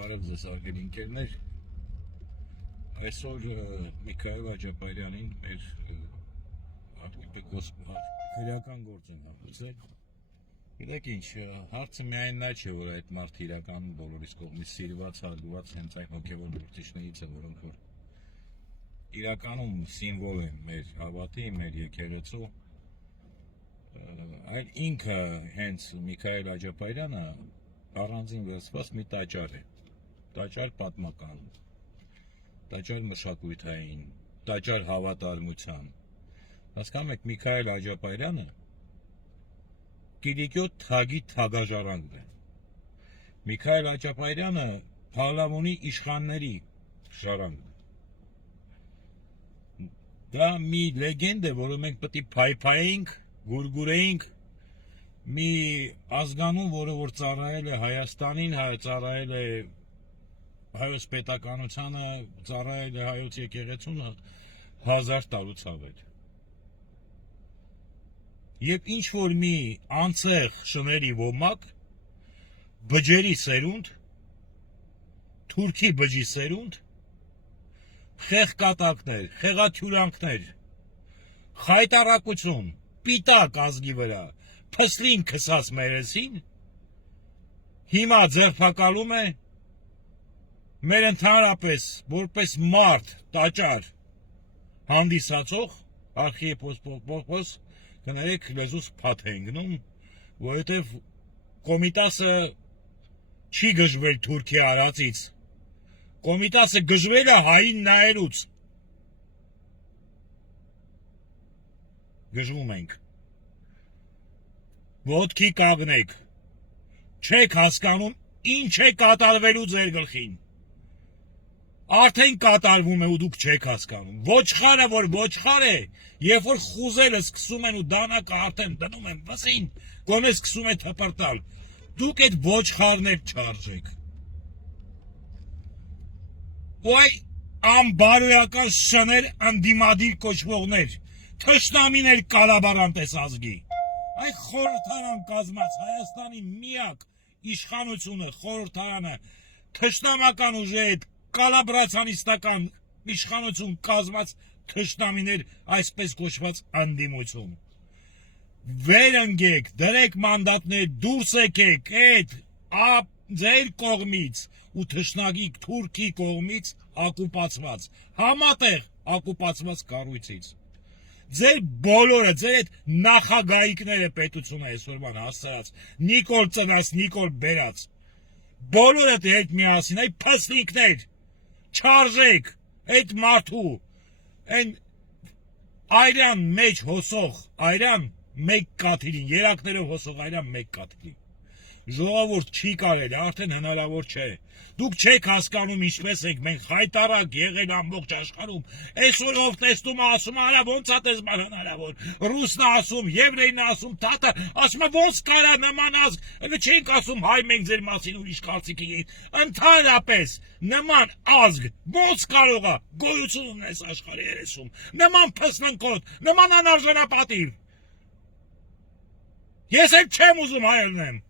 Արև ձեզ արգելի ընկերներ, այսօր Միքայել Աջապարյանին մեր քրեական գործ են հաղորդել։ Գիտեք ինչ, հարցը միայն նա չէ, որ այդ մարդը իրական բոլորիս կողմից սիրված, հարգված հենց այն հոգևոր գործիչներից է, որոնք որ իրականում սիմվոլ են մեր հավատի, մեր եկեղեցու, այլ ինքը հենց Միքայել Աջապարյանը առանձին վերցված մի տաճար է, տաճար պատմական, տաճար մշակութային, տաճար հավատարմության։ Հասկանում եք, Միքայել Աջապարյանը Կիլիկիո թագի թագաժարանքն է։ Միքայել Աջապարյանը Փալավոնի իշխանների ժառանգն է։ Դա մի լեգենդ է, որը մենք պետք է փայփայենք, գուրգուրեինք, մի ազգանուն, որը որ ծառայել է Հայաստանին, ծառայել է հայոց պետականությանը, ծառայել է հայոց եկեղեցուն 1000 տարուց ավել։ Եվ ինչ որ մի անցեղ շների ոմակ, բջերի սերունդ, թուրքի բջի սերունդ, խեղկատակներ, խեղաթյուրանքներ, խայտարակություն, պիտակ ազգի վրա, փսլին քսած մերեսին, հիմա ձերբակալում է մեր ընդհանրապես որպես մարդ տաճար հանդիսացող արխիեպոսպոս կներեք լեզուս փաթ է ընկնում, որովհետև Կոմիտասը չի գժվել Թուրքի արածից, Կոմիտասը գժվել է հային նայելուց։ Գժվում ենք։ Ոտքի կանգնեք, չեք հասկանում ինչ է կատարվելու ձեր գլխին։ Արդեն կատարվում է ու դուք չեք հասկանում։ Ոչխարը, որ ոչխար է, երբ որ խուզելը սկսում են ու դանակը արդեն դնում են վսին, գոնե սկսում է թպրտալ, դուք այդ ոչխարներ չարժեք։ Ոայ ամբարոյական շներ անդիմադիր կոչվողներ, թշնամիներ կալաբարանտես ազգի։ Այ խորհրդարան կազմած Հայաստանի միակ իշխանությունը, խորհրդարանը, թշնամական ուժի հետ կալաբրացանիստական իշխանություն կազմած թշնամիներ, այսպես կոչված անդիմություն։ Վերընկեք, դրեք մանդատներ, դուրս եկեք այդ ձեր կողմից ու թշնագի Թուրքի կողմից ակուպացված, համատեղ ակուպացված կառույցից։ Ձեր բոլորը, ձեր այդ նախագահիկները պետությունը այսօրվան հասցրած, Նիկոլ ծնած, Նիկոլ բերած, բոլորը հետ միասին, այդ փսլիկներ, չարժեք, այդ մարդու, այն այրան մեջ հոսող, այրան մեկ կաթիլին, երակներով հոսող այրան մեկ կաթիլին։ Ժողովուրդ չի կարելի, արդեն հնարավոր չէ։ Դուք չեք հասկանում ինչպես եք, մենք խայտարակ եղել ամբողջ աշխարհում։ Այսօր ով տեսնում է, ասում է, արա ոնց է դες բան հնարավոր։ Ռուսն է ասում, եվրեյն է ասում, թաթը, ասում է ոնց կարա նման ազգ, չենք ասում հայ մենք ձեր մասին ուրիշ կարծիք ունենք։ Ընդհանրապես նման ազգ ոնց կարող է գոյություն ունես աշխարհի երեսում։ Նման փսնկոտ, նման անարժանապատիվ։ Ես էլ չեմ ուզում հայ լինեմ։